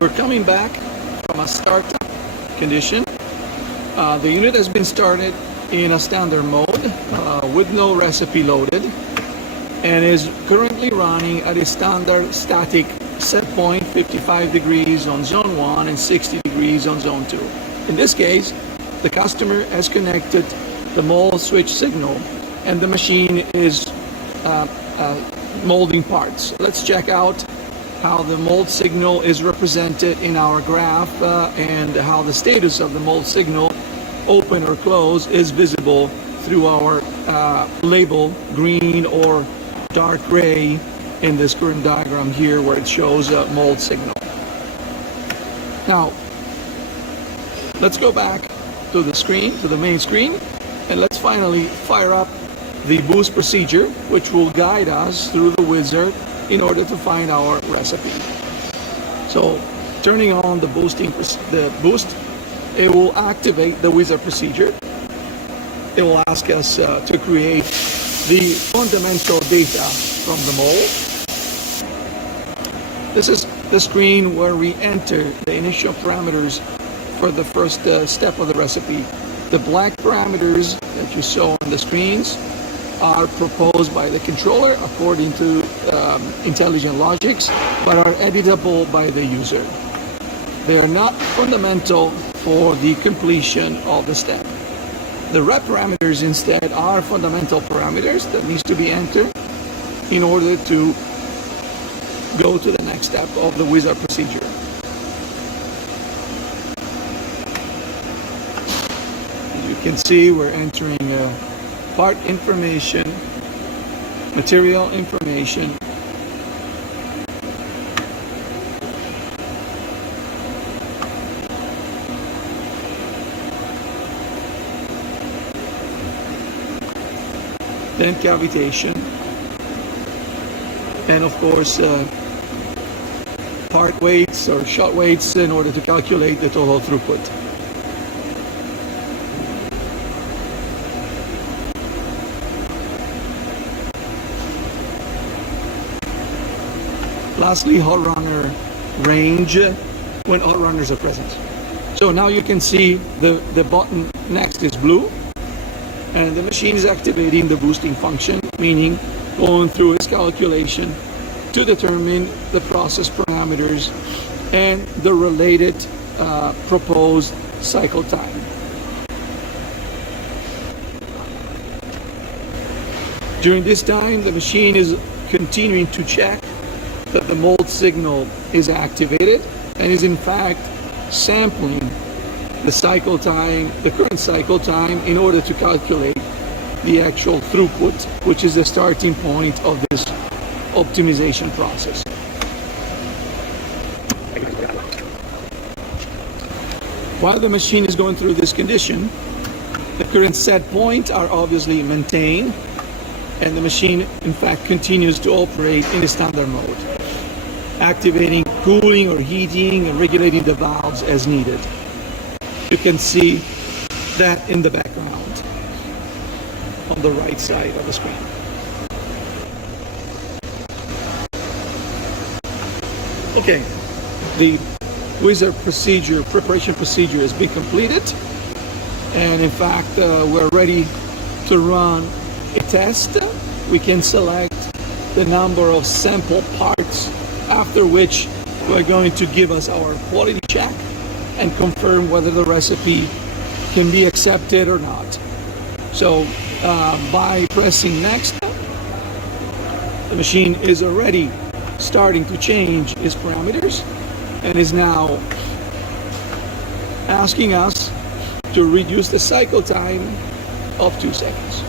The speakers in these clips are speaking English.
we're coming back from a startup condition. The unit has been started in a standard mode with no recipe loaded and is currently running at a standard static set point, 55 degrees on zone 1 and 60 degrees on zone 2. In this case, the customer has connected the mold switch signal and the machine is molding parts. Let's check out how the mold signal is represented in our graph and how the status of the mold signal, open or close, is visible through our label, green or dark gray, in this current diagram here where it shows a mold signal. Now, let's go back to the screen, to the main screen, and let's finally fire up the boost procedure, which will guide us through the wizard in order to find our recipe. So, turning on the boost, it will activate the wizard procedure. It will ask us to create the fundamental data from the mold. This is the screen where we enter the initial parameters for the first step of the recipe. The black parameters that you saw on the screens are proposed by the controller according to intelligent logics, but are editable by the user. They are not fundamental for the completion of the step. The rep parameters instead are fundamental parameters that needs to be entered in order to go to the next step of the wizard procedure. As you can see, we're entering part information, material information, then cavitation, and of course part weights or shot weights in order to calculate the total throughput. Lastly, hot runner range when hot runners are present. So now you can see the button next is blue, and the machine is activating the boosting function, meaning going through its calculation to determine the process parameters and the related proposed cycle time. During this time, the machine is continuing to check that the mold signal is activated and is in fact sampling the cycle time, the current cycle time, in order to calculate the actual throughput, which is the starting point of this optimization process. While the machine is going through this condition, the current set point are obviously maintained, and the machine in fact continues to operate in a standard mode, activating cooling or heating and regulating the valves as needed. You can see that in the background on the right side of the screen. Okay, the wizard procedure, preparation procedure has been completed, and in fact we're ready to run a test. We can select the number of sample parts, after which we're going to give us our quality check and confirm whether the recipe can be accepted or not. So by pressing next, the machine is already starting to change its parameters and is now asking us to reduce the cycle time of 2 seconds.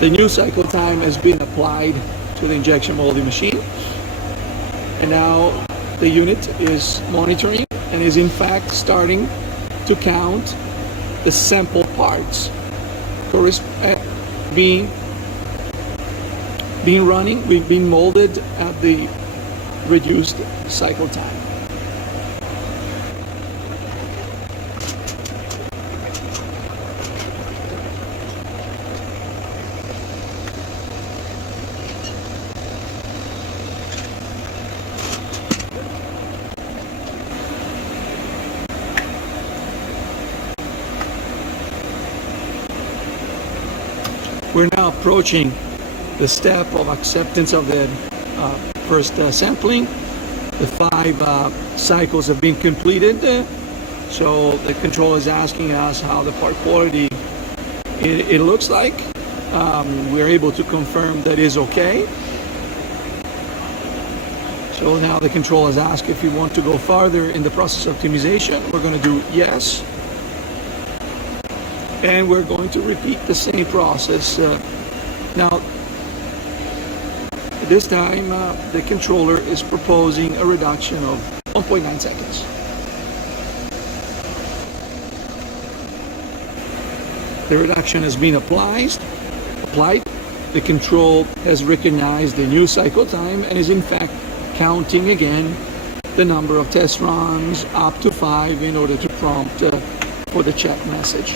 The new cycle time has been applied to the injection molding machine, and now the unit is monitoring and is in fact starting to count the sample parts being molded at the reduced cycle time. We're now approaching the step of acceptance of the first sampling. The 5 cycles have been completed, so the controller is asking us how the part quality it looks like. We're able to confirm that is okay. So now the controller has asked if we want to go farther in the process of optimization. We're going to do yes. And we're going to repeat the same process. Now, this time the controller is proposing a reduction of 1.9 seconds. The reduction has been applied. The control has recognized the new cycle time and is in fact counting again the number of test runs up to 5 in order to prompt for the check message.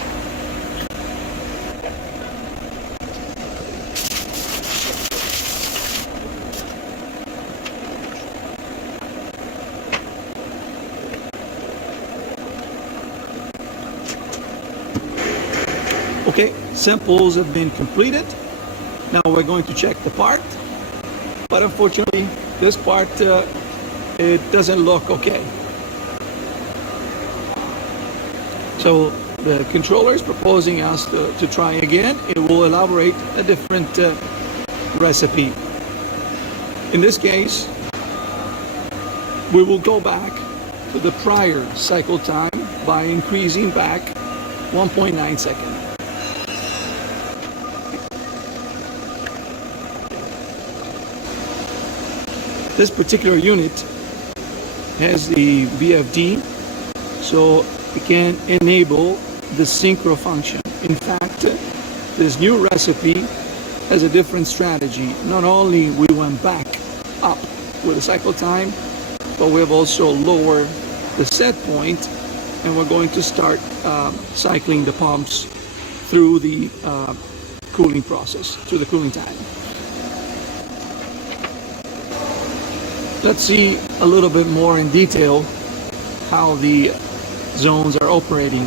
Okay, samples have been completed. Now we're going to check the part, but unfortunately this part it doesn't look okay. So the controller is proposing us to try again. It will elaborate a different recipe. In this case, we will go back to the prior cycle time by increasing back 1.9 seconds. This particular unit has the VFD, so it can enable the synchro function. In fact, this new recipe has a different strategy. Not only we went back up with the cycle time, but we have also lowered the set point, and we're going to start cycling the pumps through the cooling process, through the cooling time. Let's see a little bit more in detail how the zones are operating.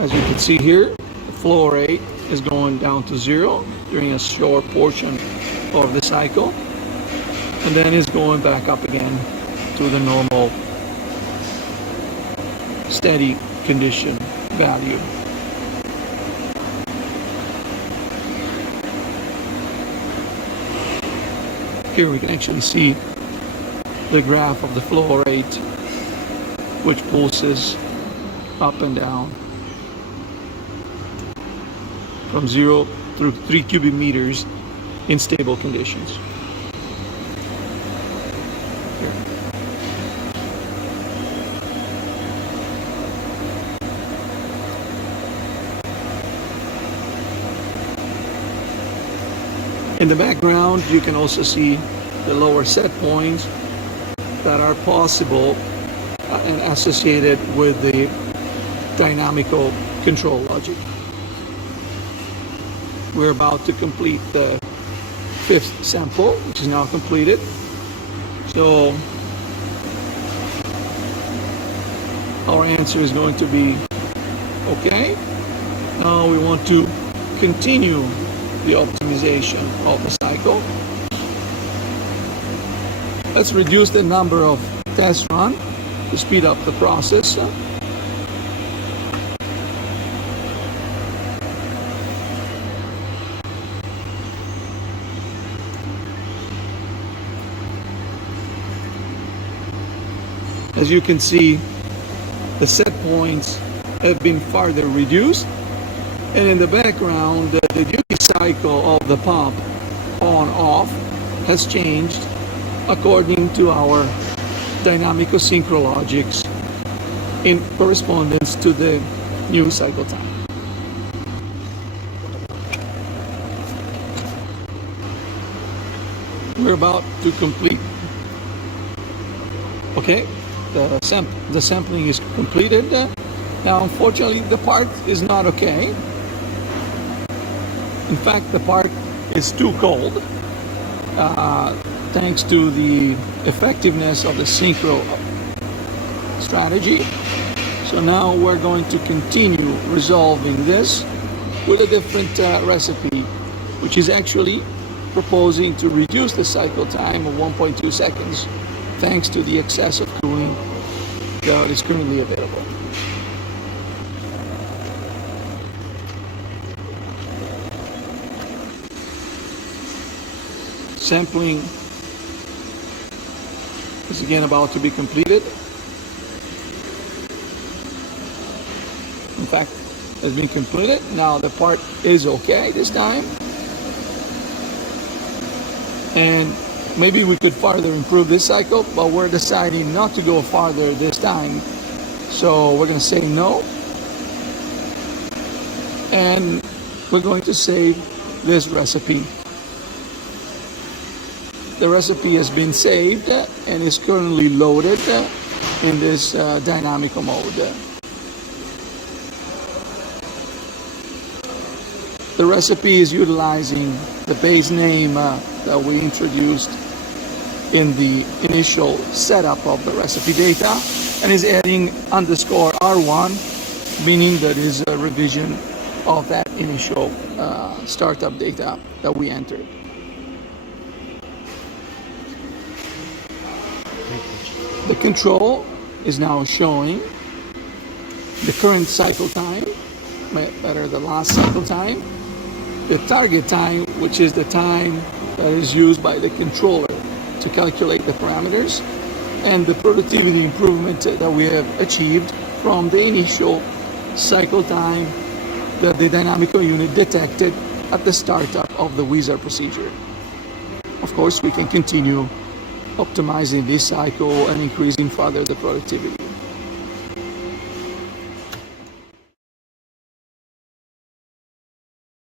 As you can see here, the flow rate is going down to 0 during a short portion of the cycle, and then it's going back up again to the normal steady condition value. Here we can actually see the graph of the flow rate, which pulses up and down from 0 through 3 cubic meters in stable conditions. Here. In the background, you can also see the lower set points that are possible and associated with the Dynamico control logic. We're about to complete the 5th sample, which is now completed. So our answer is going to be okay. Now we want to continue the optimization of the cycle. Let's reduce the number of test runs to speed up the process. As you can see, the set points have been further reduced, and in the background, the duty cycle of the pump on-off has changed according to our Dynamico synchro logics in correspondence to the new cycle time. We're about to complete. Okay, the sampling is completed. Now, unfortunately, the part is not okay. In fact, the part is too cold, thanks to the effectiveness of the synchro strategy. So now we're going to continue resolving this with a different recipe, which is actually proposing to reduce the cycle time of 1.2 seconds thanks to the excess of cooling that is currently available. Sampling is again about to be completed. In fact, has been completed. Now the part is okay this time. And maybe we could further improve this cycle, but we're deciding not to go farther this time. So we're going to say no. And we're going to save this recipe. The recipe has been saved and is currently loaded in this Dynamico mode. The recipe is utilizing the base name that we introduced in the initial setup of the recipe data, and is adding underscore R1, meaning that is a revision of that initial startup data that we entered. The control is now showing the current cycle time, better the last cycle time, the target time, which is the time that is used by the controller to calculate the parameters, and the productivity improvement that we have achieved from the initial cycle time that the Dynamico unit detected at the startup of the wizard procedure. Of course, we can continue optimizing this cycle and increasing further the productivity.